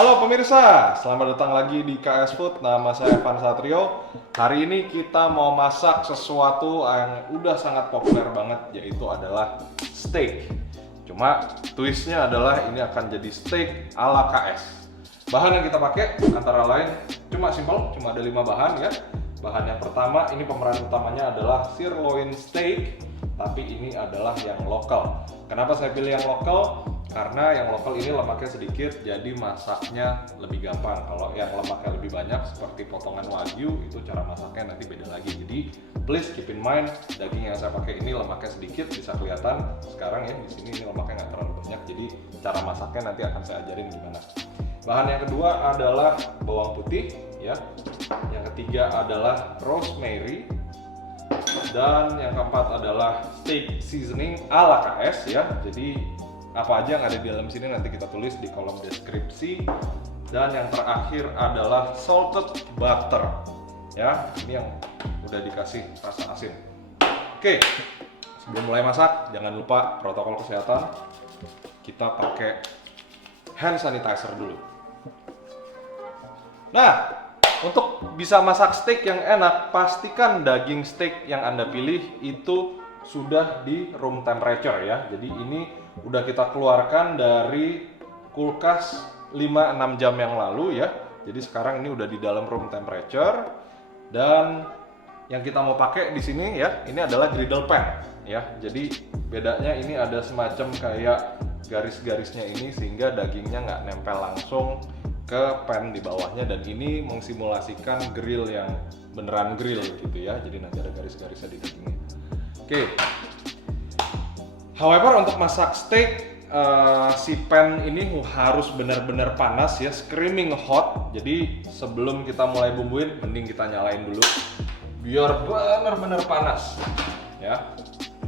Halo pemirsa, selamat datang lagi di KS Food. Nama saya Evan Satrio. Hari ini kita mau masak sesuatu yang udah sangat populer banget, yaitu adalah steak. Cuma twistnya adalah ini akan jadi steak ala KS. Bahan yang kita pakai antara lain cuma simple, cuma ada 5 bahan ya. Bahan yang pertama, ini pemeran utamanya adalah sirloin steak, tapi ini adalah yang lokal. Kenapa saya pilih yang lokal? Karena yang lokal ini lemaknya sedikit, jadi masaknya lebih gampang. Kalau yang lemaknya lebih banyak seperti potongan wagyu, itu cara masaknya nanti beda lagi. Jadi please keep in mind, daging yang saya pakai ini lemaknya sedikit, bisa kelihatan sekarang ya di sini ini lemaknya nggak terlalu banyak. Jadi cara masaknya nanti akan saya ajarin gimana. Bahan yang kedua adalah bawang putih, ya. Yang ketiga adalah rosemary. Dan yang keempat adalah steak seasoning ala KS ya. Jadi apa aja yang ada di dalam sini nanti kita tulis di kolom deskripsi. Dan yang terakhir adalah salted butter ya, ini yang udah dikasih rasa asin. Oke, sebelum mulai masak jangan lupa protokol kesehatan, kita pakai hand sanitizer dulu. Nah, untuk bisa masak steak yang enak, pastikan daging steak yang Anda pilih itu sudah di room temperature ya. Jadi ini udah kita keluarkan dari kulkas 5-6 jam yang lalu ya. Jadi sekarang ini udah di dalam room temperature. Dan yang kita mau pakai di sini ya, ini adalah griddle pan ya. Jadi bedanya ini ada semacam kayak garis-garisnya ini sehingga dagingnya nggak nempel langsung ke pan di bawahnya, dan ini mengsimulasikan grill yang beneran grill gitu ya. Jadi nanti ada garis-garisnya di dagingnya. Oke. However, untuk masak steak, si pan ini harus benar-benar panas ya, screaming hot. Jadi sebelum kita mulai bumbuin, mending kita nyalain dulu biar benar-benar panas ya.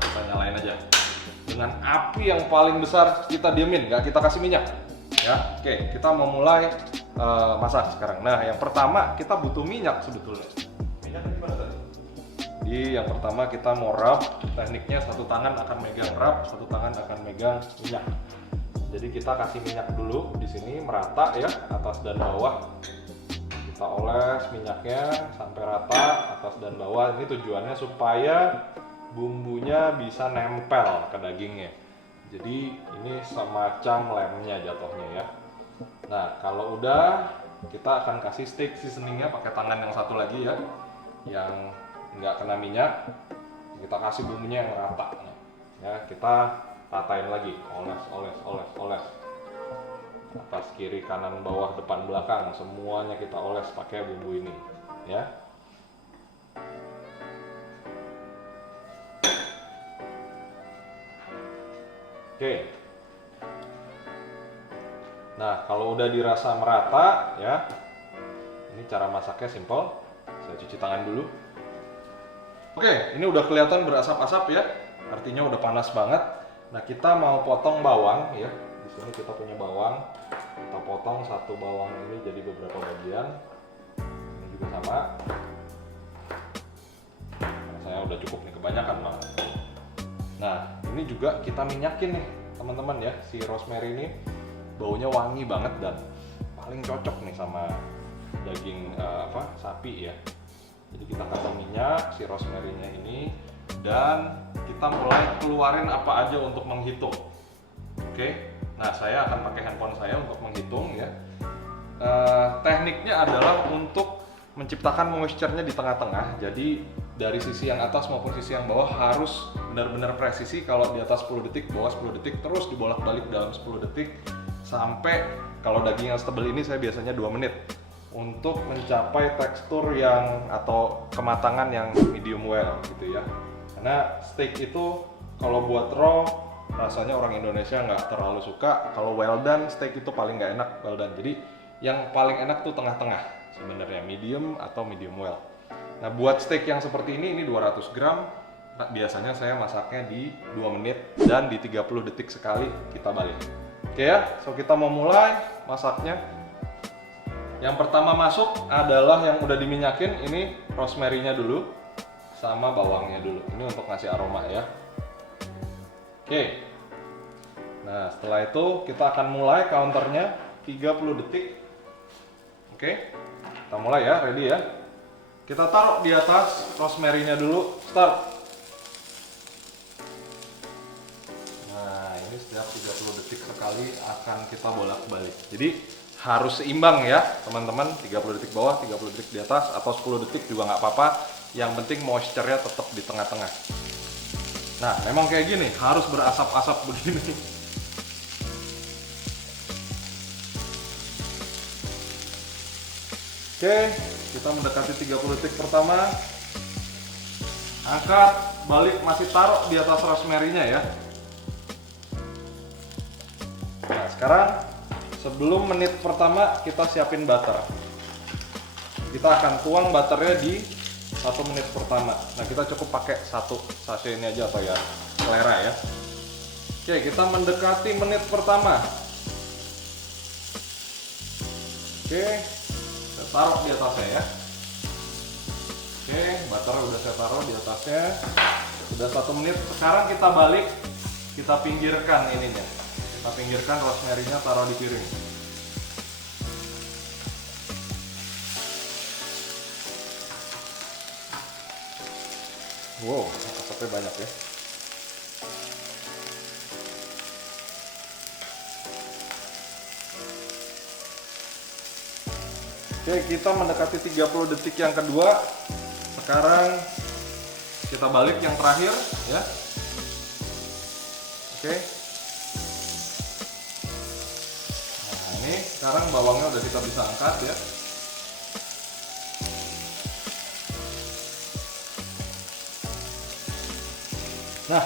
Kita nyalain aja dengan api yang paling besar, kita diemin, nggak kita kasih minyak ya. Oke, kita mau mulai masak sekarang. Nah, yang pertama kita butuh minyak sebetulnya. Minyaknya di mana tadi? Jadi yang pertama kita mau rub, tekniknya satu tangan akan megang rub, satu tangan akan megang minyak. Jadi kita kasih minyak dulu di sini merata ya, atas dan bawah. Kita oles minyaknya sampai rata atas dan bawah. Ini tujuannya supaya bumbunya bisa nempel ke dagingnya. Jadi ini semacam lemnya jatuhnya ya. Nah, kalau udah, kita akan kasih steak seasoningnya pakai tangan yang satu lagi ya, yang nggak kena minyak. Kita kasih bumbunya yang rata ya, kita ratain lagi, oles atas kiri kanan bawah depan belakang, semuanya kita oles pakai bumbu ini ya. Oke. Nah, kalau udah dirasa merata ya, ini cara masaknya simple. Saya cuci tangan dulu. Oke, ini udah kelihatan berasap-asap ya, artinya udah panas banget. Nah, kita mau potong bawang ya. Di sini kita punya bawang. Kita potong satu bawang ini jadi beberapa bagian. Ini juga sama. Nah, saya udah cukup nih, kebanyakan banget. Nah, ini juga kita minyakin nih, teman-teman ya. Si rosemary ini baunya wangi banget dan paling cocok nih sama daging sapi ya. Jadi kita kasih minyak si rosemary-nya ini, dan kita mulai keluarin apa aja untuk menghitung. Oke, nah saya akan pakai handphone saya untuk menghitung ya. Tekniknya adalah untuk menciptakan moisture-nya di tengah-tengah. Jadi dari sisi yang atas maupun sisi yang bawah harus benar-benar presisi. Kalau di atas 10 detik, bawah 10 detik, terus dibolak-balik dalam 10 detik sampai, kalau daging yang setebal ini saya biasanya 2 menit untuk mencapai tekstur yang atau kematangan yang medium well gitu ya. Karena steak itu kalau buat raw rasanya orang Indonesia nggak terlalu suka. Kalau well done steak itu paling nggak enak well done. Jadi yang paling enak tuh tengah-tengah sebenarnya, medium atau medium well. Nah, buat steak yang seperti ini 200 gram. Nah, biasanya saya masaknya di 2 menit dan di 30 detik sekali kita balik. Oke ya, so kita mau mulai masaknya. Yang pertama masuk adalah yang udah diminyakin, ini rosemary-nya dulu sama bawangnya dulu. Ini untuk ngasih aroma ya. Oke. Nah, setelah itu kita akan mulai counternya 30 detik. Oke, kita mulai ya, ready ya. Kita taruh di atas rosemary-nya dulu, start. Nah, ini setiap 30 detik sekali akan kita bolak-balik. Jadi harus seimbang ya teman-teman, 30 detik bawah, 30 detik di atas, atau 10 detik juga nggak apa-apa. Yang penting moisture-nya tetap di tengah-tengah. Nah, memang kayak gini, harus berasap-asap begini. Oke, kita mendekati 30 detik pertama. Angkat, balik, masih taruh di atas rosemary-nya ya. Nah, sekarang sebelum menit pertama kita siapin butter. Kita akan tuang butternya di 1 menit pertama. Nah, kita cukup pakai 1 sachet ini aja atau ya selera ya. Oke, kita mendekati menit pertama. Oke, saya taruh di atasnya ya. Oke, butter udah saya taruh di atasnya. Sudah 1 menit. Sekarang kita balik, kita pinggirkan ininya. Kita pinggirkan rosemary-nya, taruh di piring. Wow, asapnya banyak ya. Oke, kita mendekati 30 detik yang kedua. Sekarang kita balik yang terakhir ya. Oke. Nah, ini sekarang bawangnya udah kita bisa angkat ya. Nah,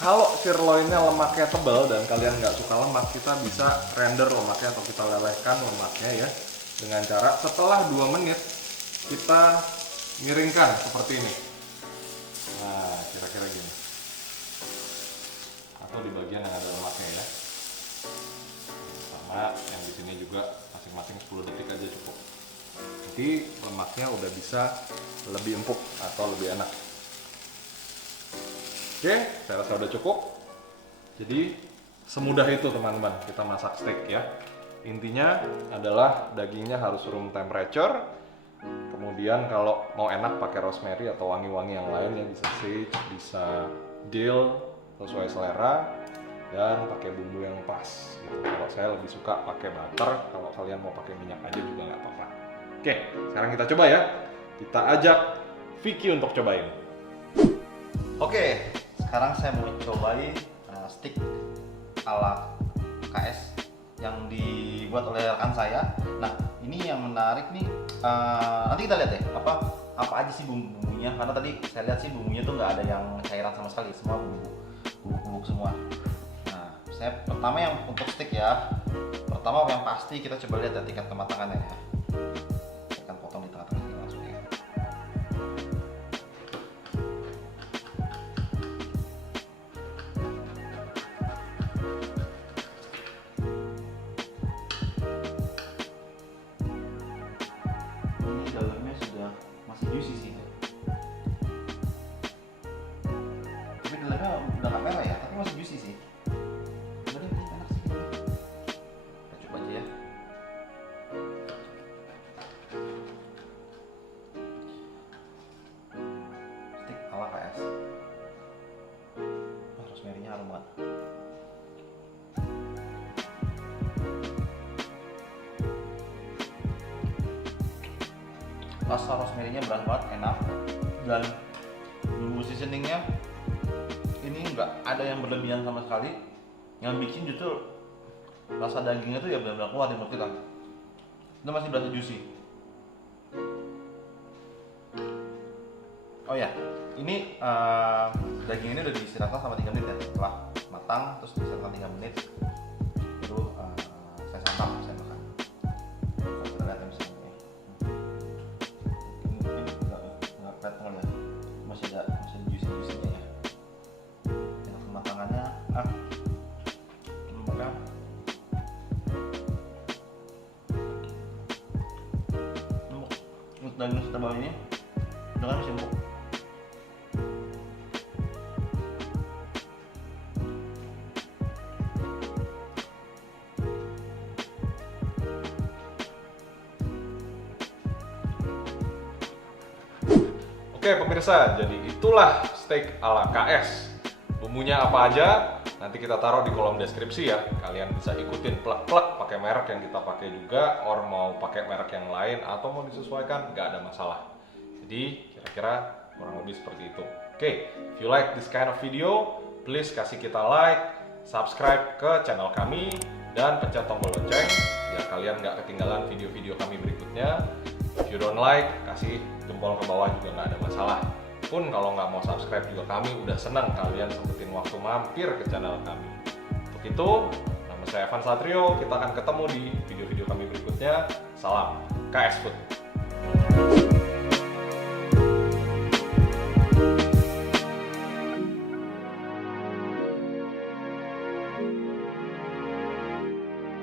kalau sirloinnya lemaknya tebal dan kalian nggak suka lemak, kita bisa render lemaknya atau kita lelehkan lemaknya ya. Dengan cara setelah 2 menit kita miringkan seperti ini. Nah, kira-kira gini. Atau di bagian yang ada lemaknya ya. Sama yang di sini juga masing-masing 10 detik aja cukup. Jadi lemaknya udah bisa lebih empuk atau lebih enak. Oke, saya rasa udah cukup. Jadi semudah itu teman-teman kita masak steak ya. Intinya adalah dagingnya harus room temperature. Kemudian kalau mau enak pakai rosemary atau wangi-wangi yang lain ya, bisa sage, bisa dill sesuai selera, dan pakai bumbu yang pas gitu. Kalau saya lebih suka pakai butter, kalau kalian mau pakai minyak aja juga nggak apa-apa. Oke, sekarang kita coba ya. Kita ajak Vicky untuk cobain. Oke, sekarang saya mau cobain steak ala KS yang dibuat oleh rekan saya. Nah, ini yang menarik nih, nanti kita lihat ya apa aja sih bumbunya, karena tadi saya lihat sih bumbunya tuh nggak ada yang cairan sama sekali, semua bubuk semua. Nah, saya pertama yang untuk steak ya, pertama yang pasti kita coba lihat ya tingkat kematangannya ya. Saya akan potong di tengah-tengah langsung ya. Dalamnya sudah masih juicy sih, tapi dalamnya udah nggak merah ya, tapi masih juicy sih. Udah deh, enak sih. Kita coba aja ya. Steak ala KS. Rosemary-nya harum banget. Rasa rosemary-nya berat banget, enak, dan bumbu seasoningnya ini nggak ada yang berlebihan sama sekali. Yang bikin justru rasa dagingnya tuh ya benar-benar keluar di mulut kita. Itu masih berasa juicy. Oh ya, ini daging ini udah diistirahatkan sama 3 menit ya. Setelah matang terus diistirahatkan 3 menit, baru saya santap, saya makan. Kita lihat misalnya. Kelihatan ya, masih ada juicy-juicy-nya ya. Tinggal kematangannya, lembutnya. Lembut. Untuk daging setebal ini, dengan masih empuk. Oke pemirsa, jadi itulah steak ala KS. Bumbunya apa aja, nanti kita taruh di kolom deskripsi ya. Kalian bisa ikutin plek-plek pakai merek yang kita pakai juga, or mau pakai merek yang lain atau mau disesuaikan, nggak ada masalah. Jadi kira-kira kurang lebih seperti itu. Oke, if you like this kind of video, please kasih kita like, subscribe ke channel kami, dan pencet tombol lonceng biar kalian nggak ketinggalan video-video kami berikutnya. If you don't like, kasih jempol ke bawah juga nggak ada masalah. Pun kalau nggak mau subscribe juga kami udah senang kalian sempetin waktu mampir ke channel kami. Untuk itu, nama saya Evan Satrio, kita akan ketemu di video-video kami berikutnya. Salam KS Food.